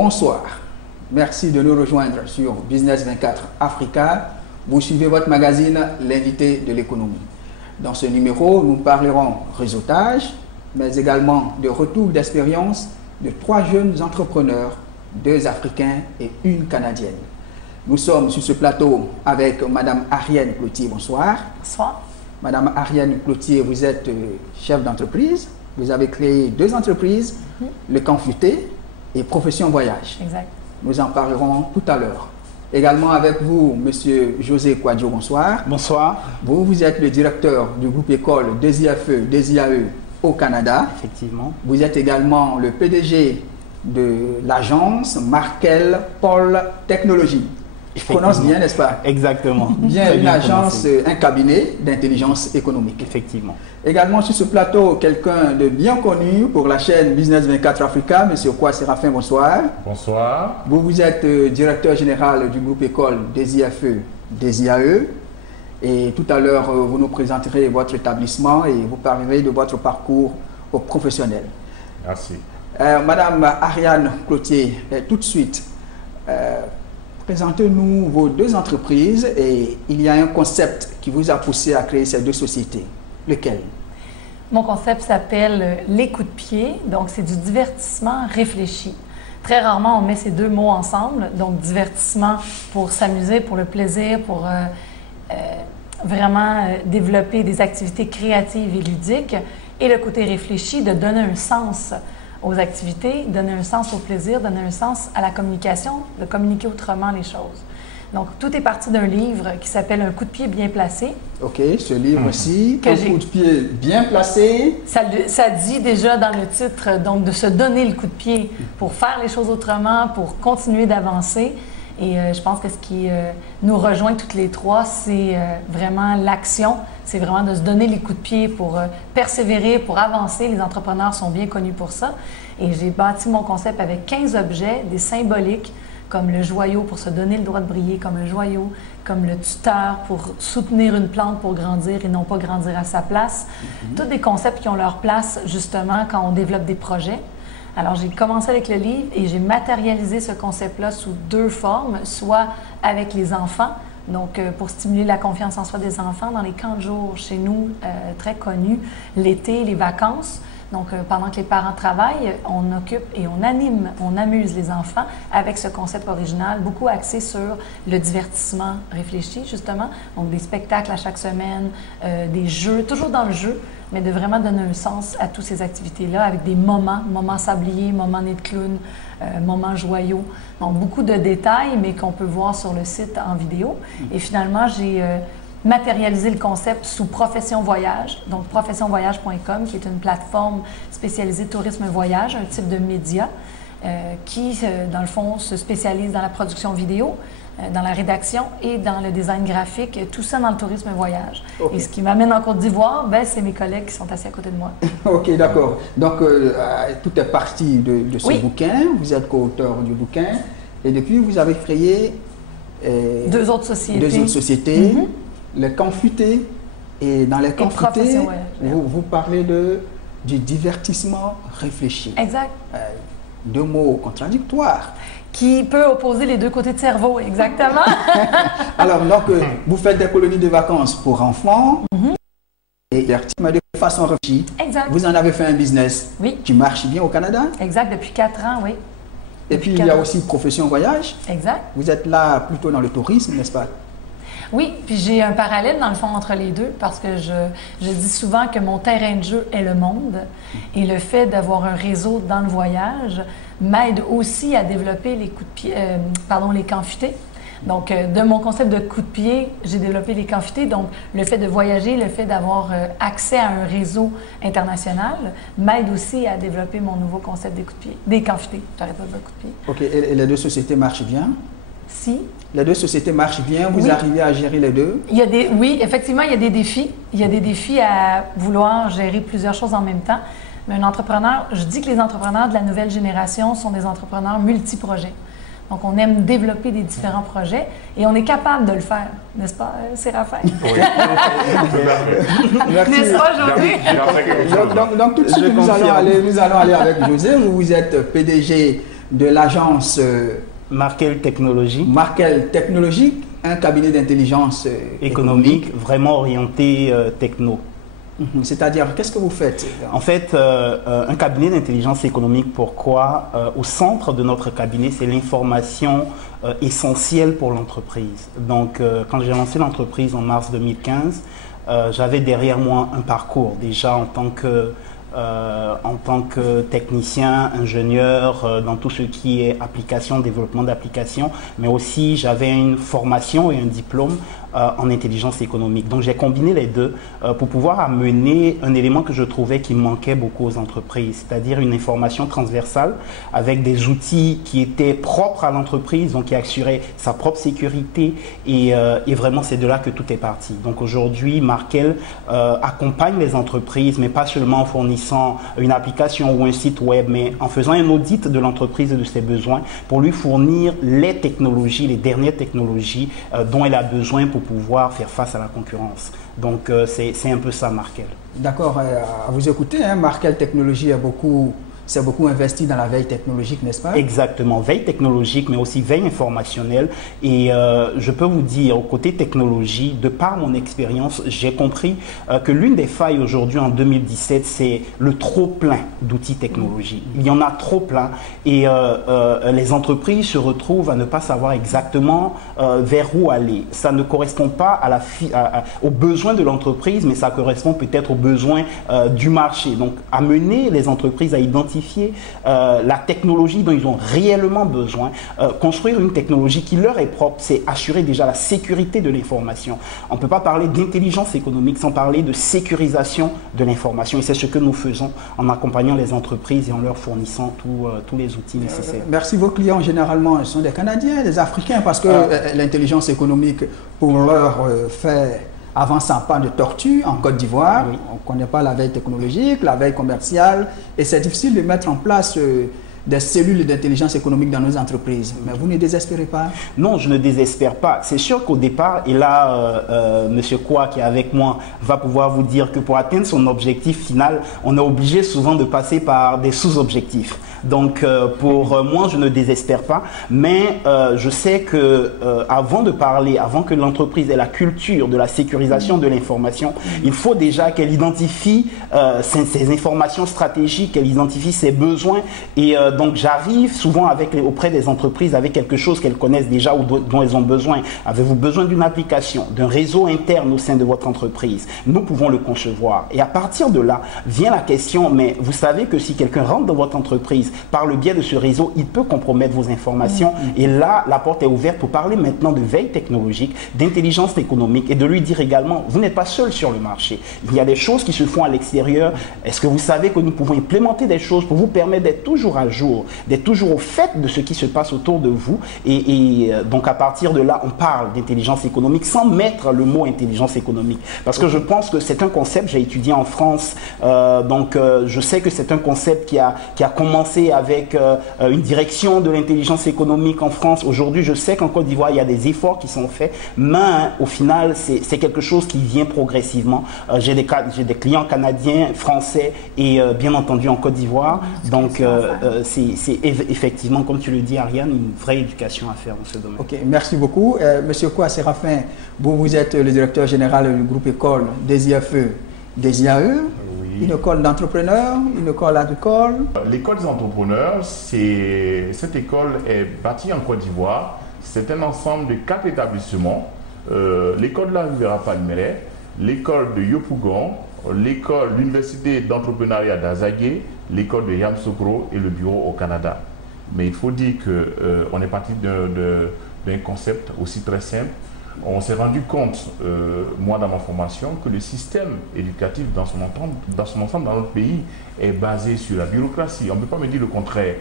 bonsoir. Merci de nous rejoindre sur Business 24 Africa. Vous suivez votre magazine L'invité de l'économie. Dans ce numéro, nous parlerons réseautage, mais également de retour d'expérience de 3 jeunes entrepreneurs, 2 Africains et 1 Canadienne. Nous sommes sur ce plateau avec Madame Ariane Cloutier. Bonsoir. Bonsoir. Madame Ariane Cloutier, vous êtes chef d'entreprise. Vous avez créé 2 entreprises, Le Camp Futé et Profession Voyage. Exact. Nous en parlerons tout à l'heure. Également avec vous, Monsieur José Kouadio, bonsoir. Bonsoir. Vous êtes le directeur du groupe école des IFE, des IAE au Canada. Effectivement. Vous êtes également le PDG de l'agence Markel Paul Technologies. Je prononce bien, n'est-ce pas? Exactement. Bien, une agence, un cabinet d'intelligence économique. Effectivement. Également sur ce plateau, quelqu'un de bien connu pour la chaîne Business 24 Africa, Monsieur Kwa Séraphin, bonsoir. Bonsoir. Vous êtes directeur général du groupe école des IFE, des IAE. Et tout à l'heure, vous nous présenterez votre établissement et vous parlerez de votre parcours professionnel. Merci. Madame Ariane Cloutier, tout de suite, présentez-nous vos 2 entreprises et il y a un concept qui vous a poussé à créer ces 2 sociétés. Lequel? Mon concept s'appelle les coups de pied, donc c'est du divertissement réfléchi. Très rarement on met ces 2 mots ensemble, donc divertissement pour s'amuser, pour le plaisir, pour vraiment développer des activités créatives et ludiques, et le côté réfléchi de donner un sens aux activités, donner un sens au plaisir, donner un sens à la communication, de communiquer autrement les choses. Donc, tout est parti d'un livre qui s'appelle « Un coup de pied bien placé ». OK, ce livre-ci, un coup de pied bien placé. Ça dit déjà dans le titre, donc, de se donner le coup de pied pour faire les choses autrement, pour continuer d'avancer. Et je pense que ce qui nous rejoint toutes les 3, c'est vraiment l'action. C'est vraiment de se donner les coups de pied pour persévérer, pour avancer. Les entrepreneurs sont bien connus pour ça. Et j'ai bâti mon concept avec 15 objets, des symboliques, comme le joyau pour se donner le droit de briller, comme un joyau, comme le tuteur pour soutenir une plante pour grandir et non pas grandir à sa place. Tous des concepts qui ont leur place, justement, quand on développe des projets. Alors, j'ai commencé avec le livre et j'ai matérialisé ce concept-là sous 2 formes, soit avec les enfants, donc pour stimuler la confiance en soi des enfants dans les camps de jour chez nous, très connus, l'été, les vacances. Donc, pendant que les parents travaillent, on occupe et on anime, on amuse les enfants avec ce concept original, beaucoup axé sur le divertissement réfléchi, justement. Donc, des spectacles à chaque semaine, des jeux, toujours dans le jeu, mais de vraiment donner un sens à toutes ces activités-là avec des moments sabliers, moments nez de clown, moments joyaux. Donc, beaucoup de détails, mais qu'on peut voir sur le site en vidéo. Et finalement, j'ai matérialiser le concept sous Profession Voyage, donc professionvoyage.com, qui est une plateforme spécialisée tourisme et voyage, un type de média qui, dans le fond, se spécialise dans la production vidéo, dans la rédaction et dans le design graphique, tout ça dans le tourisme et voyage. Okay. Et ce qui m'amène en Côte d'Ivoire, ben, c'est mes collègues qui sont assis à côté de moi. OK, d'accord. Donc, tout est parti de ce bouquin. Vous êtes co-auteur du bouquin. Et depuis, vous avez créé 2 autres sociétés. 2 autres sociétés. Le Camp Futé, et dans les Camp Futé, vous parlez du divertissement réfléchi. Exact. 2 mots contradictoires. Qui peut opposer les 2 côtés de cerveau, exactement. Alors, donc, vous faites des colonies de vacances pour enfants, et divertissement de façon réfléchie. Exact. Vous en avez fait un business qui marche bien au Canada. Exact, depuis 4 ans, oui. Et puis, il y a aussi Profession Voyage. Exact. Vous êtes là plutôt dans le tourisme, n'est-ce pas? Oui, puis j'ai un parallèle dans le fond entre les 2 parce que je dis souvent que mon terrain de jeu est le monde et le fait d'avoir un réseau dans le voyage m'aide aussi à développer les coups de pied, les camps futés. Donc, de mon concept de coup de pied, j'ai développé les camps futés. Donc, le fait de voyager, le fait d'avoir accès à un réseau international m'aide aussi à développer mon nouveau concept des coups de pied, des camps futés. J'arrête pas de dire coups de pied. OK, et les 2 sociétés marchent bien? Si. Les 2 sociétés marchent bien, vous arrivez à gérer les 2? Oui, effectivement, il y a des défis. Il y a des défis à vouloir gérer plusieurs choses en même temps. Mais un entrepreneur, je dis que les entrepreneurs de la nouvelle génération sont des entrepreneurs multi-projets. Donc, on aime développer des différents projets et on est capable de le faire, n'est-ce pas, Séraphin? Oui. N'est-ce pas, José? Donc, tout de suite, nous allons aller avec José. Vous êtes PDG de l'agence Markel Technologies. Markel Technologies, un cabinet d'intelligence économique vraiment orienté techno. C'est-à-dire, qu'est-ce que vous faites? En fait, un cabinet d'intelligence économique, pourquoi? Au centre de notre cabinet, c'est l'information essentielle pour l'entreprise. Donc, quand j'ai lancé l'entreprise en mars 2015, j'avais derrière moi un parcours déjà en tant que technicien, ingénieur, dans tout ce qui est application, développement d'applications, mais aussi j'avais une formation et un diplôme en intelligence économique. Donc j'ai combiné les deux pour pouvoir amener un élément que je trouvais qui manquait beaucoup aux entreprises, c'est-à-dire une information transversale avec des outils qui étaient propres à l'entreprise, donc qui assuraient sa propre sécurité et vraiment c'est de là que tout est parti. Donc aujourd'hui, Markel accompagne les entreprises, mais pas seulement en fournissant une application ou un site web, mais en faisant un audit de l'entreprise et de ses besoins pour lui fournir les technologies, les dernières technologies dont elle a besoin pour pouvoir faire face à la concurrence. Donc c'est un peu ça, Markel. D'accord, à vous écouter, hein, Markel Technologies s'est beaucoup investi dans la veille technologique, n'est-ce pas? Exactement, veille technologique, mais aussi veille informationnelle. Et je peux vous dire, au côté technologie, de par mon expérience, j'ai compris que l'une des failles aujourd'hui en 2017, c'est le trop plein d'outils technologiques. Il y en a trop plein et les entreprises se retrouvent à ne pas savoir exactement vers où aller. Ça ne correspond pas aux besoins de l'entreprise, mais ça correspond peut-être aux besoins du marché. Donc, amener les entreprises à identifier la technologie dont ils ont réellement besoin. Construire une technologie qui leur est propre, c'est assurer déjà la sécurité de l'information. On ne peut pas parler d'intelligence économique sans parler de sécurisation de l'information. Et c'est ce que nous faisons en accompagnant les entreprises et en leur fournissant tous les outils nécessaires. Merci. Vos clients, généralement, sont des Canadiens, des Africains, parce que l'intelligence économique, pour leur faire avance un pas de tortue en Côte d'Ivoire. Oui. On ne connaît pas la veille technologique, la veille commerciale, et c'est difficile de mettre en place des cellules d'intelligence économique dans nos entreprises. Mais vous ne désespérez pas? Non, je ne désespère pas. C'est sûr qu'au départ, et là, M. Kwa qui est avec moi va pouvoir vous dire que pour atteindre son objectif final, on est obligé souvent de passer par des sous-objectifs. Donc, pour moi, je ne désespère pas, mais je sais que avant de parler, avant que l'entreprise ait la culture de la sécurisation de l'information, il faut déjà qu'elle identifie ses informations stratégiques, qu'elle identifie ses besoins. Et donc, j'arrive souvent auprès des entreprises avec quelque chose qu'elles connaissent déjà ou dont elles ont besoin. Avez-vous besoin d'une application, d'un réseau interne au sein de votre entreprise? Nous pouvons le concevoir. Et à partir de là, vient la question, mais vous savez que si quelqu'un rentre dans votre entreprise, par le biais de ce réseau, il peut compromettre vos informations. Et là, la porte est ouverte pour parler maintenant de veille technologique, d'intelligence économique et de lui dire également, vous n'êtes pas seul sur le marché. Il y a des choses qui se font à l'extérieur. Est-ce que vous savez que nous pouvons implémenter des choses pour vous permettre d'être toujours à jour, d'être toujours au fait de ce qui se passe autour de vous? Et donc, à partir de là, on parle d'intelligence économique sans mettre le mot intelligence économique. Parce que je pense que c'est un concept, j'ai étudié en France, donc je sais que c'est un concept qui a commencé avec une direction de l'intelligence économique en France. Aujourd'hui, je sais qu'en Côte d'Ivoire, il y a des efforts qui sont faits, mais au final, c'est quelque chose qui vient progressivement. J'ai des clients canadiens, français et bien entendu en Côte d'Ivoire. Donc, c'est effectivement, comme tu le dis, Ariane, une vraie éducation à faire dans ce domaine. Ok, merci beaucoup. Monsieur Kwa Séraphin, vous êtes le directeur général du groupe école des IFE, des IAE. Une école d'entrepreneurs, une école agricole. L'école des entrepreneurs, cette école est bâtie en Côte d'Ivoire. C'est un ensemble de 4 établissements. L'école de la Riviera Palmeret, l'école de Yopougon, l'université d'entrepreneuriat d'Azagué, l'école de Yamoussoukro et le bureau au Canada. Mais il faut dire qu'on est parti d'un concept aussi très simple. On s'est rendu compte, moi dans ma formation, que le système éducatif dans son ensemble dans notre pays est basé sur la bureaucratie. On ne peut pas me dire le contraire.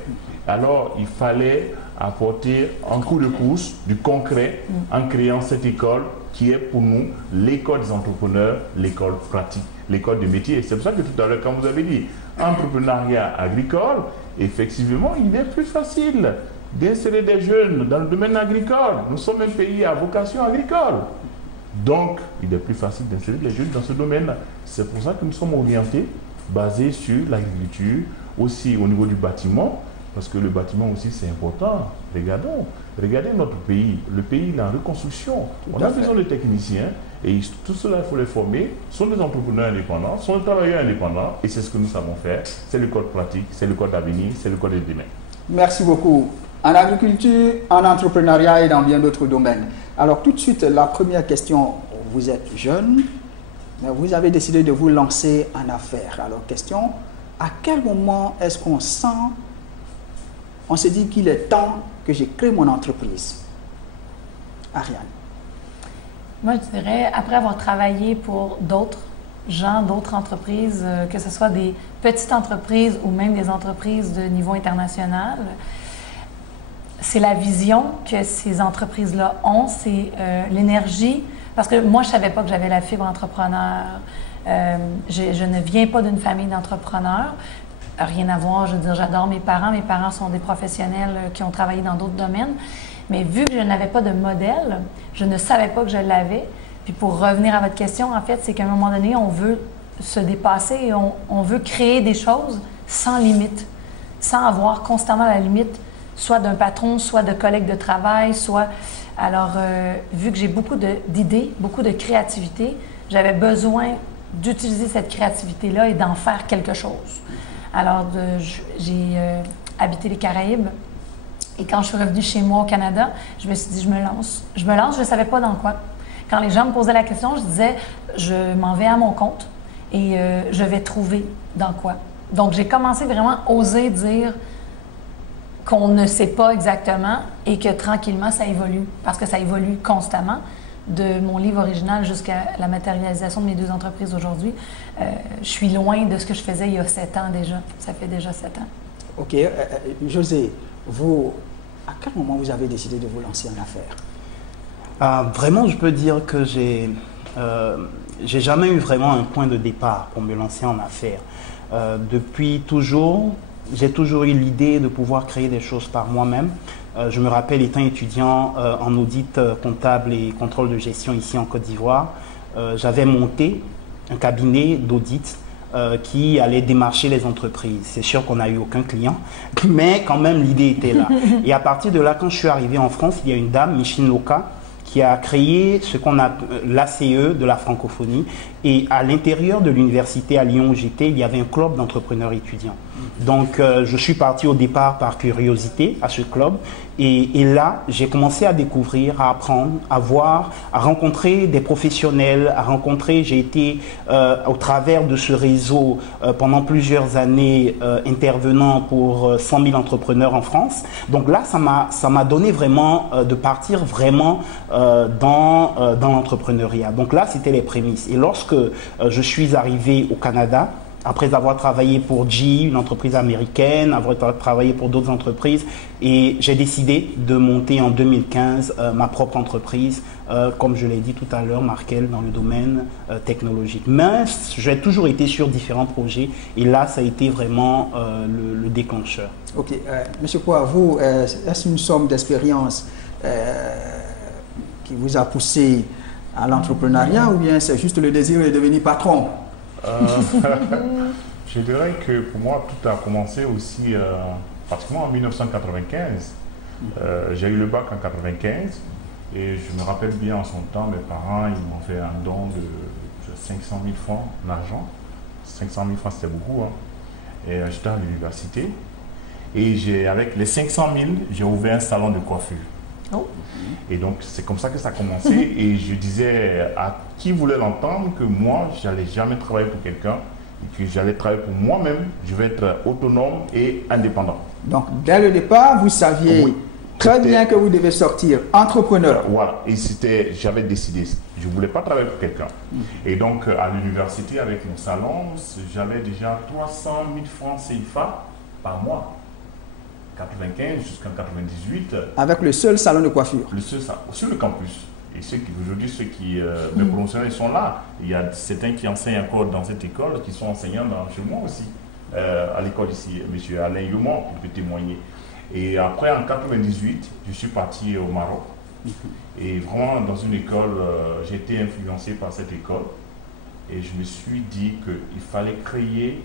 Alors il fallait apporter un coup de pouce, du concret, en créant cette école qui est pour nous l'école des entrepreneurs, l'école pratique, l'école de métier. C'est pour ça que tout à l'heure, quand vous avez dit entrepreneuriat agricole, effectivement, il est plus facile d'insérer des jeunes dans le domaine agricole. Nous sommes un pays à vocation agricole. Donc, il est plus facile d'insérer les jeunes dans ce domaine. C'est pour ça que nous sommes orientés, basés sur l'agriculture, aussi au niveau du bâtiment. parce que le bâtiment aussi c'est important. Regardez notre pays, le pays est en reconstruction. On a besoin de techniciens et tout cela, il faut les former. Ce sont des entrepreneurs indépendants, ce sont des travailleurs indépendants et c'est ce que nous savons faire. C'est le code pratique, c'est le code d'avenir, c'est le code de demain. Merci beaucoup. En agriculture, en entrepreneuriat et dans bien d'autres domaines. Alors tout de suite, la première question, vous êtes jeune, mais vous avez décidé de vous lancer en affaires. Alors question, à quel moment est-ce qu'on sent, on se dit qu'il est temps que j'ai créé mon entreprise? Ariane. Moi, je dirais, après avoir travaillé pour d'autres gens, d'autres entreprises, que ce soit des petites entreprises ou même des entreprises de niveau international, c'est la vision que ces entreprises-là ont, c'est l'énergie. Parce que moi, je ne savais pas que j'avais la fibre entrepreneur. Je ne viens pas d'une famille d'entrepreneurs. Rien à voir, je veux dire, j'adore mes parents. Mes parents sont des professionnels qui ont travaillé dans d'autres domaines. Mais vu que je n'avais pas de modèle, je ne savais pas que je l'avais. Puis pour revenir à votre question, en fait, c'est qu'à un moment donné, on veut se dépasser et on veut créer des choses sans limite, sans avoir constamment la limite, soit d'un patron, soit de collègues de travail, soit... Alors, vu que j'ai beaucoup d'idées, beaucoup de créativité, j'avais besoin d'utiliser cette créativité-là et d'en faire quelque chose. Alors, j'ai habité les Caraïbes et quand je suis revenue chez moi au Canada, je me suis dit, je me lance. Je ne savais pas dans quoi. Quand les gens me posaient la question, je disais, je m'en vais à mon compte et je vais trouver dans quoi. Donc, j'ai commencé vraiment à oser dire qu'on ne sait pas exactement et que tranquillement, ça évolue, parce que ça évolue constamment. De mon livre original jusqu'à la matérialisation de mes 2 entreprises aujourd'hui, je suis loin de ce que je faisais il y a 7 ans déjà. Ça fait déjà 7 ans. OK. José, vous, à quel moment vous avez décidé de vous lancer en affaires? Vraiment, je peux dire que j'ai jamais eu vraiment un point de départ pour me lancer en affaires. Depuis toujours, j'ai toujours eu l'idée de pouvoir créer des choses par moi-même. Je me rappelle étant étudiant en audit comptable et contrôle de gestion ici en Côte d'Ivoire, j'avais monté un cabinet d'audit qui allait démarcher les entreprises. C'est sûr qu'on n'a eu aucun client, mais quand même l'idée était là. Et à partir de là, quand je suis arrivé en France, il y a une dame, Micheline Loka, qui a créé ce qu'on appelle l'ACE de la francophonie. Et à l'intérieur de l'université à Lyon où j'étais, il y avait un club d'entrepreneurs étudiants. Donc, je suis parti au départ par curiosité à ce club. Et là, j'ai commencé à découvrir, à apprendre, à voir, à rencontrer des professionnels, j'ai été au travers de ce réseau pendant plusieurs années intervenant pour 100 000 entrepreneurs en France. Donc là, ça m'a donné vraiment de partir vraiment dans l'entrepreneuriat. Donc là, c'était les prémices. Et lorsque je suis arrivé au Canada, après avoir travaillé pour GE, une entreprise américaine, avoir travaillé pour d'autres entreprises, et j'ai décidé de monter en 2015 ma propre entreprise, comme je l'ai dit tout à l'heure, Markel, dans le domaine technologique. Mais j'ai toujours été sur différents projets, et là, ça a été vraiment le déclencheur. Ok, Monsieur Kwa, vous, est-ce une somme d'expérience qui vous a poussé à l'entrepreneuriat, ou bien c'est juste le désir de devenir patron? Je dirais que pour moi, tout a commencé aussi pratiquement en 1995. J'ai eu le bac en 1995 et je me rappelle bien en son temps, mes parents ils m'ont fait un don de 500 000 francs en argent. 500 000 francs, c'était beaucoup. Hein. Et j'étais à l'université et avec les 500 000, j'ai ouvert un salon de coiffure. Oh. Et donc, c'est comme ça que ça a commencé. Et je disais à qui voulait l'entendre que moi, je n'allais jamais travailler pour quelqu'un et que j'allais travailler pour moi-même. Je vais être autonome et indépendant. Donc, dès le départ, vous saviez très bien que vous devez sortir entrepreneur. Voilà. Et j'avais décidé. Je ne voulais pas travailler pour quelqu'un. Et donc, à l'université, avec mon salon, j'avais déjà 300 000 francs CFA par mois. 95 jusqu'en 98. Avec le seul salon de coiffure. Le seul salon, sur le campus. Et aujourd'hui, ceux qui, mes professionnels sont là. Il y a certains qui enseignent encore dans cette école, qui sont enseignants chez moi aussi, à l'école ici. M. Alain Youmont, qui peut témoigner. Et après, en 98, je suis parti au Maroc. Et vraiment, dans une école, j'ai été influencé par cette école. Et je me suis dit qu'il fallait créer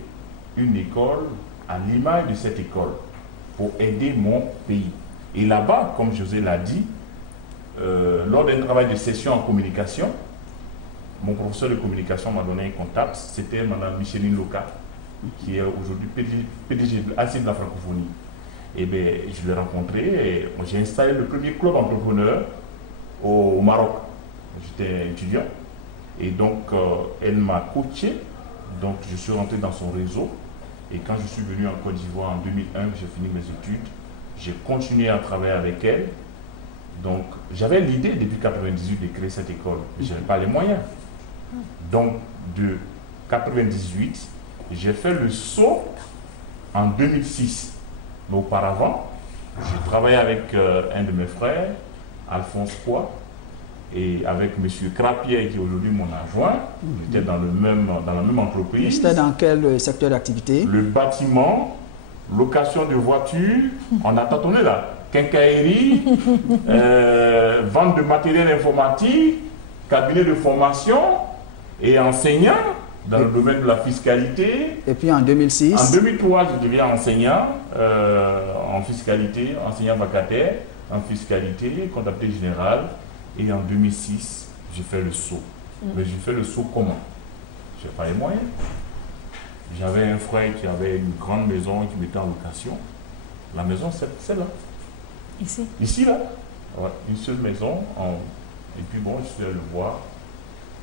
une école à l'image de cette école. pour aider mon pays. Et là-bas, comme José l'a dit, lors d'un travail de session en communication, mon professeur de communication m'a donné un contact, c'était Mme Micheline Loka, qui est aujourd'hui PDG de l'ACI de la francophonie. Et bien, je l'ai rencontré et j'ai installé le premier club entrepreneur au Maroc. J'étais étudiant et donc elle m'a coaché, donc je suis rentré dans son réseau et quand je suis venu en Côte d'Ivoire en 2001, j'ai fini mes études, j'ai continué à travailler avec elle. Donc j'avais l'idée depuis 1998 de créer cette école, mais je n'avais pas les moyens. Donc de 1998, j'ai fait le saut en 2006. Mais auparavant, j'ai travaillé avec un de mes frères, Alphonse Poix, et avec M. Crapier, qui est aujourd'hui mon adjoint. J'étais dans la même entreprise. C'était dans quel secteur d'activité? Le bâtiment, location de voitures, on a tâtonné là. Quincaillerie, vente de matériel informatique, cabinet de formation et enseignant dans le domaine de la fiscalité. Et puis en 2006? En 2003, je deviens enseignant en fiscalité, enseignant vacataire en fiscalité, comptabilité générale. Et en 2006, j'ai fait le saut. Mais j'ai fait le saut comment? Je n'ai pas les moyens. J'avais un frère qui avait une grande maison qui mettait en location. La maison, c'est là. Ici? Ici, là. Ouais, une seule maison. Et puis bon, je suis allé le voir.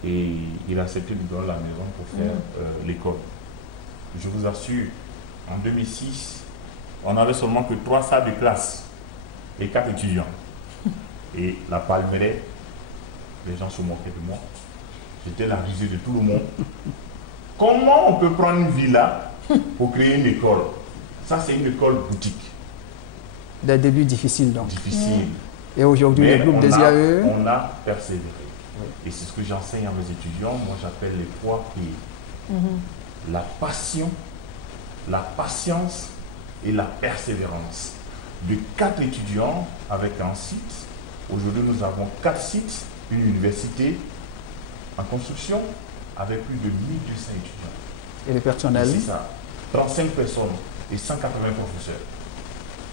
Et il a accepté de donner la maison pour faire l'école. Je vous assure, en 2006, on n'avait seulement que 3 salles de classe et 4 étudiants. Et la Palmeraie, les gens se moquaient de moi. J'étais la risée de tout le monde. Comment on peut prendre une villa pour créer une école? Ça, c'est une école boutique. Des débuts difficiles donc. Difficile. Et aujourd'hui, le groupe des IAE? On a persévéré. Et c'est ce que j'enseigne à mes étudiants. Moi, j'appelle les 3 P. La passion, la patience et la persévérance. De 4 étudiants avec un site, aujourd'hui, nous avons 4 sites, une université en construction avec plus de 1200 étudiants. Et le personnel? C'est ça. 35 personnes et 180 professeurs.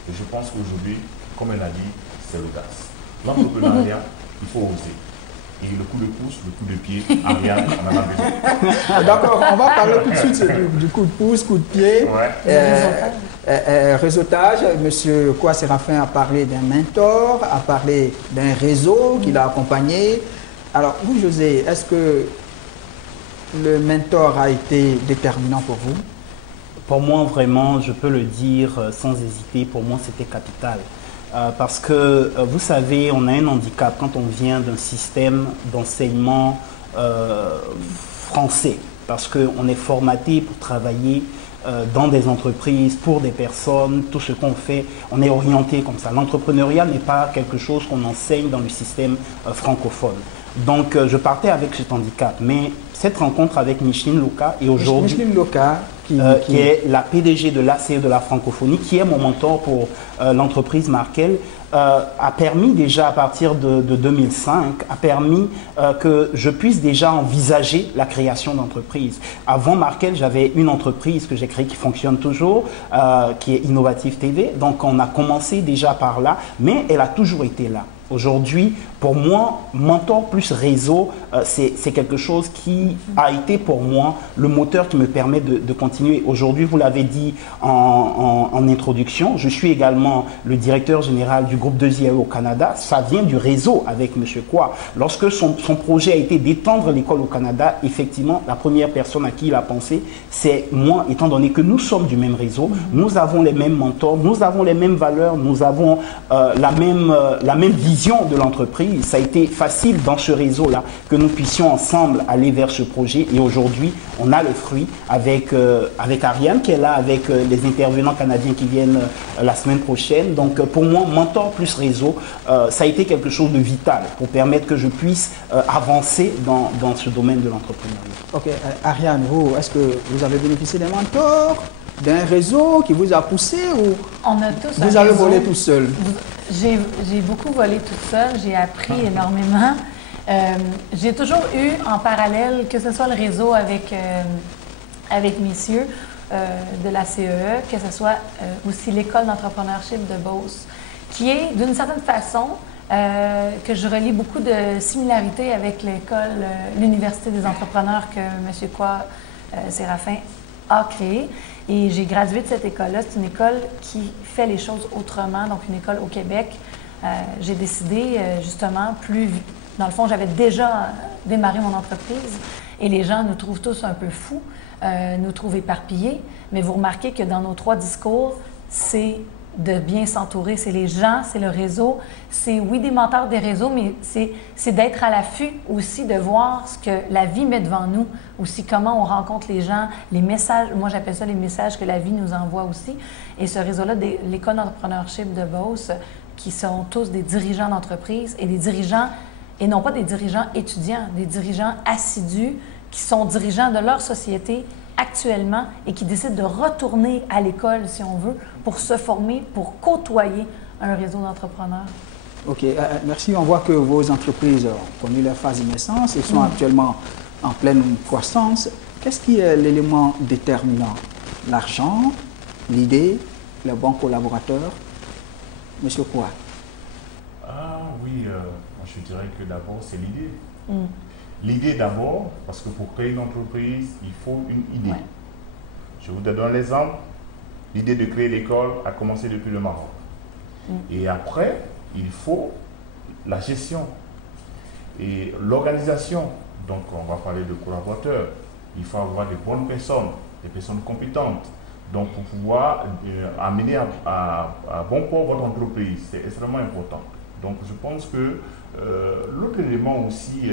Et je pense qu'aujourd'hui, comme elle a dit, c'est l'audace. L'entrepreneuriat, il faut oser. Et le coup de pouce, le coup de pied, Ariane, on en a besoin. D'accord, on va parler tout de suite du coup de pouce, coup de pied. Ouais. Réseautage, M. Kwa Séraphin a parlé d'un mentor, a parlé d'un réseau qui l'a accompagné. Alors, vous, José, est-ce que le mentor a été déterminant pour vous? Pour moi, vraiment, je peux le dire sans hésiter, pour moi, c'était capital. Parce que, vous savez, on a un handicap quand on vient d'un système d'enseignement français. Parce qu'on est formaté pour travailler dans des entreprises, pour des personnes, tout ce qu'on fait, on est orienté comme ça. L'entrepreneuriat n'est pas quelque chose qu'on enseigne dans le système francophone. Donc, je partais avec cet handicap. Mais cette rencontre avec Micheline Loka, et aujourd'hui, Micheline Loka, qui est la PDG de l'ACE de la francophonie, qui est mon mentor pour l'entreprise Markel, a permis déjà à partir de 2005, a permis que je puisse déjà envisager la création d'entreprises. Avant Markel, j'avais une entreprise que j'ai créée qui fonctionne toujours, qui est Innovative TV. Donc on a commencé déjà par là, mais elle a toujours été là. Aujourd'hui, pour moi, mentor plus réseau, c'est quelque chose qui a été pour moi le moteur qui me permet de continuer. Aujourd'hui, vous l'avez dit en introduction, je suis également le directeur général du groupe 2IAE au Canada. Ça vient du réseau avec M. Kwa. Lorsque son projet a été d'étendre l'école au Canada, effectivement, la première personne à qui il a pensé, c'est moi, étant donné que nous sommes du même réseau, nous avons les mêmes mentors, nous avons les mêmes valeurs, nous avons la même vision de l'entreprise. Ça a été facile dans ce réseau-là que nous puissions ensemble aller vers ce projet et aujourd'hui, on a les fruits avec Ariane qui est là, avec les intervenants canadiens qui viennent la semaine prochaine. Donc pour moi, mentor plus réseau, ça a été quelque chose de vital pour permettre que je puisse avancer dans ce domaine de l'entrepreneuriat. Ok, Ariane, vous, est-ce que vous avez bénéficié d'un mentor, d'un réseau qui vous a poussé ou on a tous vous avez volé tout seul? J'ai beaucoup volé toute seule, j'ai appris énormément. J'ai toujours eu en parallèle, que ce soit le réseau avec messieurs, de la CEE, que ce soit aussi l'école d'entrepreneurship de Beauce, qui est d'une certaine façon que je relie beaucoup de similarités avec l'école, l'Université des entrepreneurs que M. Séraphin a créée. Et j'ai gradué de cette école-là. C'est une école qui fait les choses autrement, donc une école au Québec. J'ai décidé justement, dans le fond, j'avais déjà démarré mon entreprise et les gens nous trouvent tous un peu fous, nous trouvent éparpillés. Mais vous remarquez que dans nos 3 discours, c'est de bien s'entourer, c'est les gens, c'est le réseau, c'est oui des mentors des réseaux, mais c'est d'être à l'affût aussi, de voir ce que la vie met devant nous, aussi comment on rencontre les gens, les messages, moi j'appelle ça les messages que la vie nous envoie aussi. Et ce réseau-là, l'école d'entrepreneurship de Beauce, qui sont tous des dirigeants d'entreprise et des dirigeants, et non pas des dirigeants étudiants, des dirigeants assidus qui sont dirigeants de leur société actuellement et qui décident de retourner à l'école, si on veut, pour se former, pour côtoyer un réseau d'entrepreneurs. OK. Merci. On voit que vos entreprises ont connu leur phase de naissance et sont actuellement en pleine croissance. Qu'est-ce qui est l'élément déterminant? L'argent, l'idée, les bons collaborateurs? Monsieur Kouak. Ah oui, je dirais que d'abord, c'est l'idée. L'idée d'abord, parce que pour créer une entreprise, il faut une idée. Ouais. Je vous donne l'exemple. L'idée de créer l'école a commencé depuis le Maroc. Et après, il faut la gestion et l'organisation. Donc, on va parler de collaborateurs. Il faut avoir des bonnes personnes, des personnes compétentes. Donc, pour pouvoir amener à bon port votre entreprise, c'est extrêmement important. Donc, je pense que l'autre élément aussi,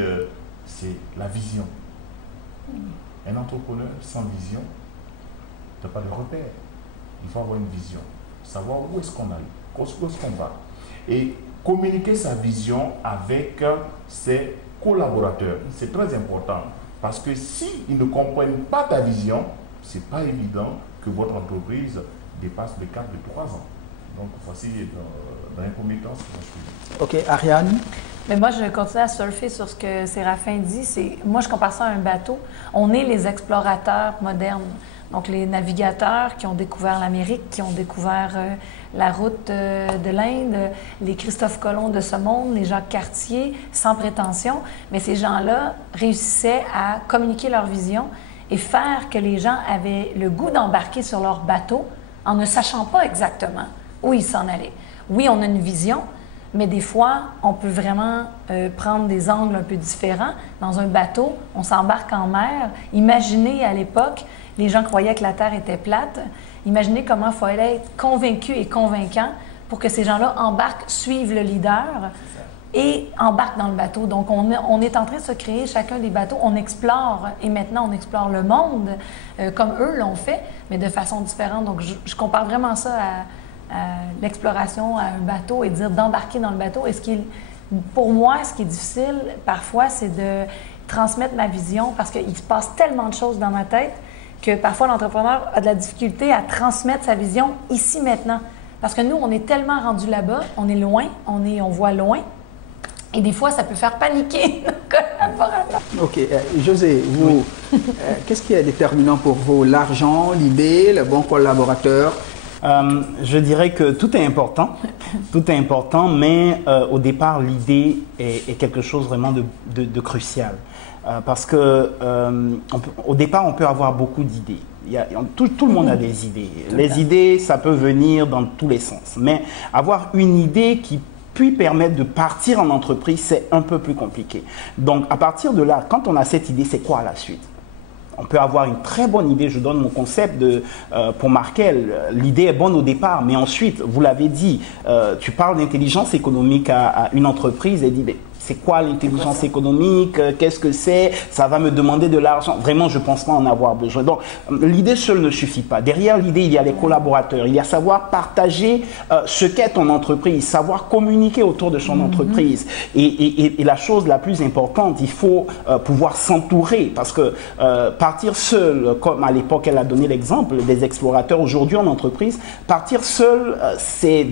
c'est la vision. Un entrepreneur sans vision n'a pas de repère. Il faut avoir une vision, savoir où est-ce qu'on allait, où est-ce qu'on va. Et communiquer sa vision avec ses collaborateurs. C'est très important. Parce que s'ils ne comprennent pas ta vision, ce n'est pas évident que votre entreprise dépasse le cap de 3 ans. Donc, voici dans un premier temps ce que je peux dire. OK. Ariane? Mais moi, je continue à surfer sur ce que Séraphin dit. Moi, je compare ça à un bateau. On est les explorateurs modernes. Donc, les navigateurs qui ont découvert l'Amérique, qui ont découvert la route de l'Inde, les Christophe Colomb de ce monde, les Jacques Cartier, sans prétention. Mais ces gens-là réussissaient à communiquer leur vision et faire que les gens avaient le goût d'embarquer sur leur bateau en ne sachant pas exactement où ils s'en allaient. Oui, on a une vision, mais des fois, on peut vraiment prendre des angles un peu différents. Dans un bateau, on s'embarque en mer. Imaginez à l'époque, les gens croyaient que la Terre était plate. Imaginez comment il fallait être convaincu et convaincant pour que ces gens-là embarquent, suivent le leader et embarquent dans le bateau. Donc, on est en train de se créer chacun des bateaux. On explore, et maintenant, on explore le monde comme eux l'ont fait, mais de façon différente. Donc, je compare vraiment ça à l'exploration, à un bateau et dire d'embarquer dans le bateau. Et pour moi, ce qui est difficile parfois, c'est de transmettre ma vision parce qu'il se passe tellement de choses dans ma tête que parfois l'entrepreneur a de la difficulté à transmettre sa vision ici maintenant. Parce que nous, on est tellement rendu là-bas, on est loin, on voit loin. Et des fois, ça peut faire paniquer nos collaborateurs. OK. José, vous, qu'est-ce qui est déterminant pour vous? L'argent, l'idée, le bon collaborateur? Je dirais que tout est important, mais au départ, l'idée est quelque chose vraiment de crucial. Parce que au départ, on peut avoir beaucoup d'idées. Tout le monde a des idées. Les idées, ça peut venir dans tous les sens. Mais avoir une idée qui puis permettre de partir en entreprise, c'est un peu plus compliqué. Donc, à partir de là, quand on a cette idée, c'est quoi la suite? On peut avoir une très bonne idée. Je donne mon concept pour Markel. L'idée est bonne au départ, mais ensuite, vous l'avez dit, tu parles d'intelligence économique à une entreprise et dit, c'est quoi l'intelligence économique? Qu'est-ce que c'est? Ça va me demander de l'argent. Vraiment, je ne pense pas en avoir besoin. Donc, l'idée seule ne suffit pas. Derrière l'idée, il y a les collaborateurs. Il y a savoir partager ce qu'est ton entreprise, savoir communiquer autour de son entreprise. Et la chose la plus importante, il faut pouvoir s'entourer. Parce que partir seul, comme à l'époque, elle a donné l'exemple des explorateurs, aujourd'hui en entreprise, partir seul,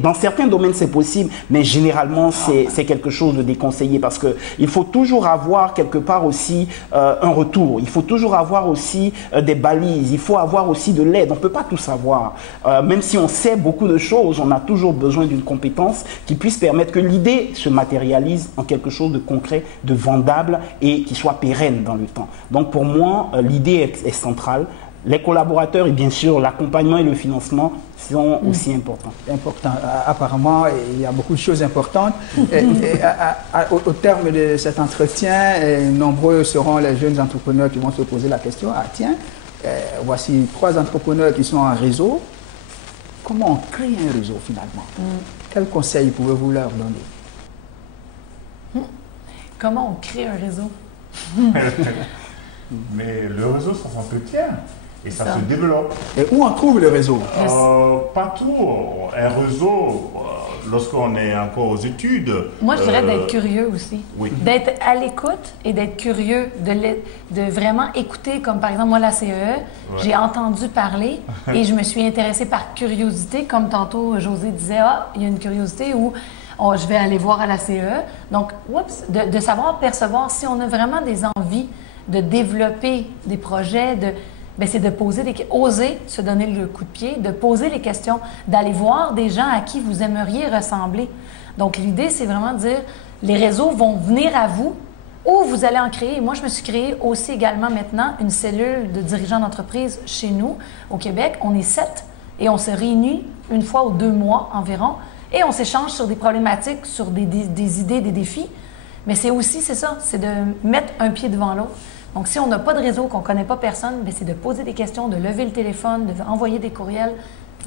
dans certains domaines, c'est possible, mais généralement, c'est quelque chose de déconseillé. parce qu'il faut toujours avoir quelque part aussi un retour. Il faut toujours avoir aussi des balises. Il faut avoir aussi de l'aide. On ne peut pas tout savoir. Même si on sait beaucoup de choses, on a toujours besoin d'une compétence qui puisse permettre que l'idée se matérialise en quelque chose de concret, de vendable et qui soit pérenne dans le temps. Donc pour moi, l'idée est centrale. Les collaborateurs et bien sûr l'accompagnement et le financement sont aussi importants. Important. Apparemment, il y a beaucoup de choses importantes. Au terme de cet entretien, nombreux seront les jeunes entrepreneurs qui vont se poser la question, ah tiens, voici 3 entrepreneurs qui sont en réseau. Comment on crée un réseau finalement? Quels conseils pouvez-vous leur donner? Comment on crée un réseau? Mais le réseau, ça s'entretient. Et ça se développe. Et où on trouve le réseau? Partout. Un réseau, lorsqu'on est encore aux études. Moi, je dirais d'être curieux aussi. Oui. D'être à l'écoute et d'être curieux, de vraiment écouter, comme par exemple, moi, la CEE, j'ai entendu parler et je me suis intéressée par curiosité, comme tantôt José disait, ah, il y a une curiosité où je vais aller voir à la CEE. Donc, de savoir percevoir si on a vraiment des envies de développer des projets, c'est de oser se donner le coup de pied, de poser les questions, d'aller voir des gens à qui vous aimeriez ressembler. Donc, l'idée, c'est vraiment de dire, les réseaux vont venir à vous ou vous allez en créer. Moi, je me suis créé aussi également maintenant une cellule de dirigeants d'entreprise chez nous, au Québec. On est 7 et on se réunit une fois aux 2 mois environ et on s'échange sur des problématiques, sur des idées, des défis. Mais c'est aussi, c'est ça, c'est de mettre un pied devant l'autre. Donc, si on n'a pas de réseau, qu'on ne connaît pas personne, c'est de poser des questions, de lever le téléphone, de envoyer des courriels,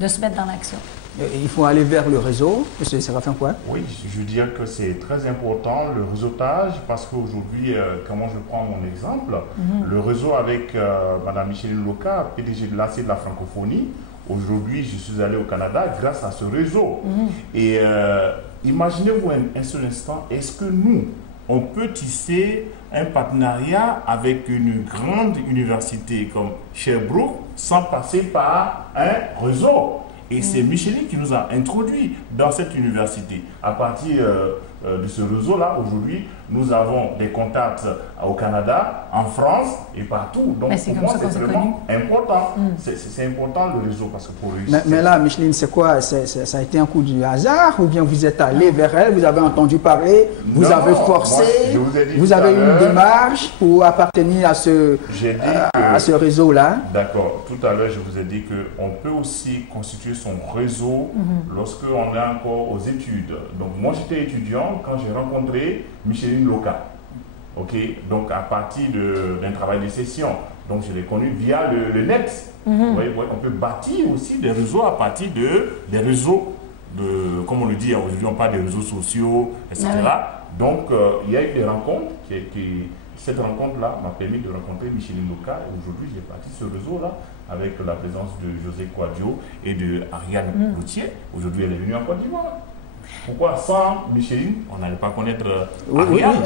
de se mettre dans l'action. Il faut aller vers le réseau. M. Séraphin, quoi? Oui, je veux dire que c'est très important, le réseautage, parce qu'aujourd'hui, comment je prends mon exemple, le réseau avec Mme Micheline Loka, PDG de l'AC de la francophonie, aujourd'hui, je suis allé au Canada grâce à ce réseau. Et imaginez-vous un seul instant, est-ce que nous, on peut tisser un partenariat avec une grande université comme Sherbrooke sans passer par un réseau? Et c'est Micheline qui nous a introduits dans cette université. À partir de ce réseau-là, aujourd'hui, nous avons des contacts au Canada, en France et partout. Donc pour moi, c'est vraiment important. C'est important le réseau parce que pour réussir... Mais là, Micheline, c'est quoi? Ça a été un coup du hasard ou bien vous êtes allé vers elle, vous avez entendu parler, vous avez forcé, vous avez eu une démarche pour appartenir à ce réseau-là? D'accord. Tout à l'heure, je vous ai dit qu'on peut aussi constituer son réseau lorsqu'on est encore aux études. Donc moi, j'étais étudiant quand j'ai rencontré Micheline Loka. Ok, donc à partir d'un travail de session. Donc je l'ai connu via le net. On peut bâtir aussi des réseaux à partir des réseaux, comme on le dit, aujourd'hui on parle des réseaux sociaux, etc. Donc il y a eu des rencontres. Cette rencontre-là m'a permis de rencontrer Micheline Loka. Et aujourd'hui j'ai bâti ce réseau-là avec la présence de José Quadio et de Ariane Gauthier. Aujourd'hui elle est venue en Côte d'Ivoire. Pourquoi sans Micheline, on n'allait pas connaître Ariane?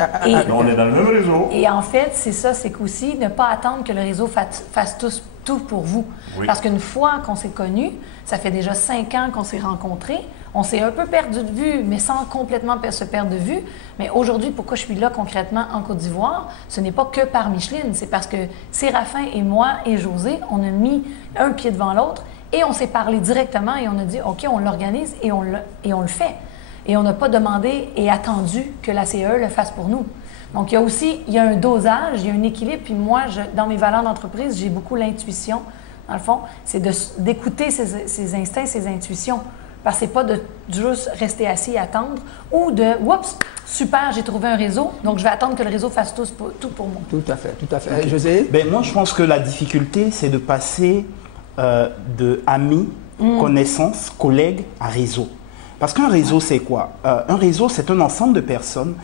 On est dans le même réseau. Et en fait, c'est ça, c'est qu'aussi ne pas attendre que le réseau fasse tout pour vous. Parce qu'une fois qu'on s'est connus, ça fait déjà 5 ans qu'on s'est rencontrés, on s'est un peu perdu de vue, mais sans complètement se perdre de vue. Mais aujourd'hui, pourquoi je suis là concrètement en Côte d'Ivoire, ce n'est pas que par Micheline, c'est parce que Séraphin et moi et José, on a mis un pied devant l'autre et on s'est parlé directement et on a dit, OK, on l'organise et on le fait. Et on n'a pas demandé et attendu que la CEE le fasse pour nous. Donc, il y a un dosage, il y a un équilibre. Puis moi, dans mes valeurs d'entreprise, j'ai beaucoup l'intuition. Dans le fond, c'est d'écouter ses instincts, ses intuitions. Parce que c'est pas de juste rester assis et attendre ou de « Oups, super, j'ai trouvé un réseau, donc je vais attendre que le réseau fasse tout pour moi. » Tout à fait, tout à fait. José? Moi, je pense que la difficulté, c'est de passer de amis, connaissances, collègues à réseau. Parce qu'un réseau, c'est quoi? Un réseau, c'est un ensemble de personnes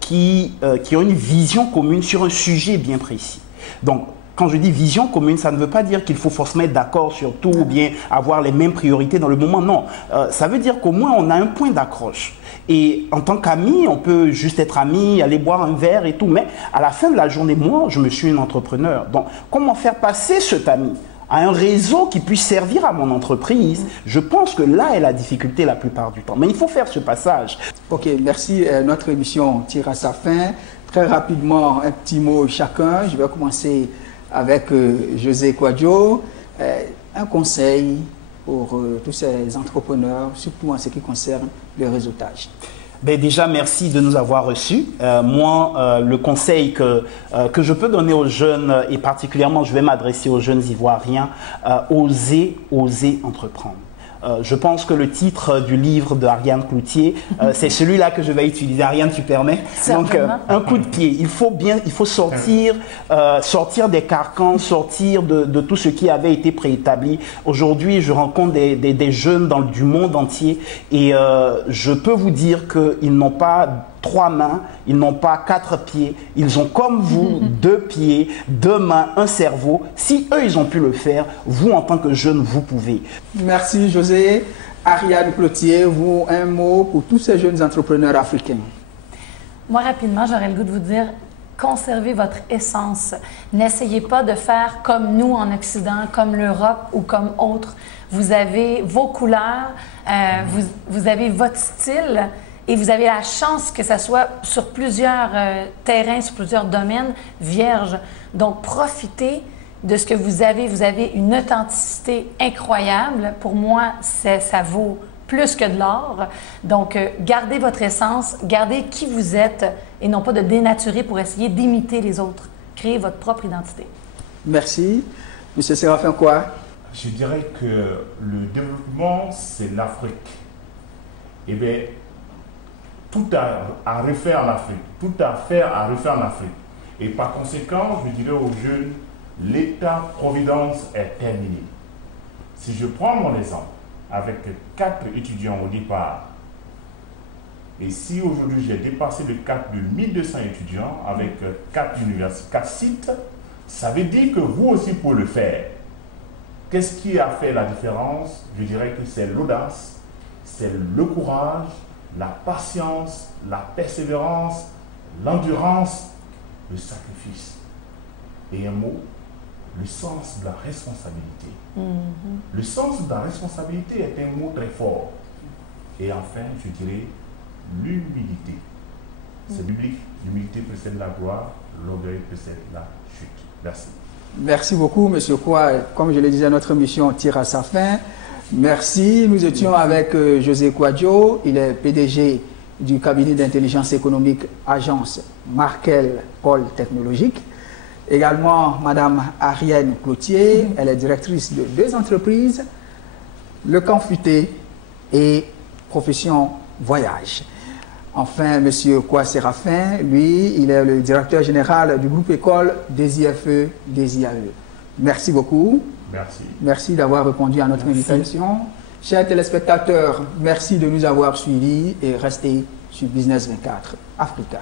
qui ont une vision commune sur un sujet bien précis. Donc, quand je dis vision commune, ça ne veut pas dire qu'il faut forcément être d'accord sur tout ou bien avoir les mêmes priorités dans le moment. Non, ça veut dire qu'au moins, on a un point d'accroche. Et en tant qu'ami, on peut juste être ami, aller boire un verre et tout. Mais à la fin de la journée, moi, je me suis un entrepreneur. Donc, comment faire passer cet ami à un réseau qui puisse servir à mon entreprise. Je pense que là est la difficulté la plupart du temps. Mais il faut faire ce passage. Ok, merci. Notre émission tire à sa fin. Très rapidement, un petit mot chacun. Je vais commencer avec José Kouadio. Un conseil pour tous ces entrepreneurs, surtout en ce qui concerne le réseautage. Ben déjà, merci de nous avoir reçus. Moi, le conseil que je peux donner aux jeunes, et particulièrement, je vais m'adresser aux jeunes Ivoiriens, oser entreprendre. Je pense que le titre du livre d'Ariane Cloutier, c'est celui-là que je vais utiliser. Ariane, tu permets? Donc, un coup de pied. Il faut sortir des carcans, sortir de tout ce qui avait été préétabli. Aujourd'hui, je rencontre des jeunes du monde entier et je peux vous dire qu'ils n'ont pas 3 mains, ils n'ont pas 4 pieds, ils ont comme vous 2 pieds, 2 mains, un cerveau. Si eux, ils ont pu le faire, vous, en tant que jeune, vous pouvez. Merci José. Ariane Cloutier, vous, un mot pour tous ces jeunes entrepreneurs africains. Moi, rapidement, j'aurais le goût de vous dire, conservez votre essence. N'essayez pas de faire comme nous en Occident, comme l'Europe ou comme autres. Vous avez vos couleurs, vous avez votre style. Et vous avez la chance que ça soit sur plusieurs terrains, sur plusieurs domaines vierges. Donc, profitez de ce que vous avez. Vous avez une authenticité incroyable. Pour moi, ça vaut plus que de l'or. Donc, gardez votre essence, gardez qui vous êtes et non pas de dénaturer pour essayer d'imiter les autres. Créez votre propre identité. Merci. Monsieur Séraphin, quoi? Je dirais que le développement, c'est l'Afrique. Eh bien, tout à refaire en Afrique, tout à faire à refaire en Afrique. Et par conséquent, je dirais aux jeunes, l'État-providence est terminé. Si je prends mon exemple, avec 4 étudiants au départ, et si aujourd'hui j'ai dépassé le cap de 1200 étudiants avec 4 universités, 4 sites, ça veut dire que vous aussi pouvez le faire. Qu'est-ce qui a fait la différence? Je dirais que c'est l'audace, c'est le courage, la patience, la persévérance, l'endurance, le sacrifice. Et un mot, le sens de la responsabilité. Le sens de la responsabilité est un mot très fort. Et enfin, je dirais l'humilité. C'est biblique, l'humilité précède la gloire, l'orgueil précède la chute. Merci. Merci beaucoup, Monsieur Kwa. Comme je le disais, notre mission tire à sa fin. Merci. Nous étions avec José Kouadio. Il est PDG du cabinet d'intelligence économique Agence Markel Pôle Technologique. Également, Madame Ariane Cloutier. Elle est directrice de 2 entreprises, Le Camp Futé et Profession Voyage. Enfin, Monsieur Kwa Séraphin, lui, il est le directeur général du groupe école des IFE, des IAE. Merci beaucoup. Merci. Merci d'avoir répondu à notre invitation. Chers téléspectateurs, merci de nous avoir suivis et restez sur Business 24 Africa.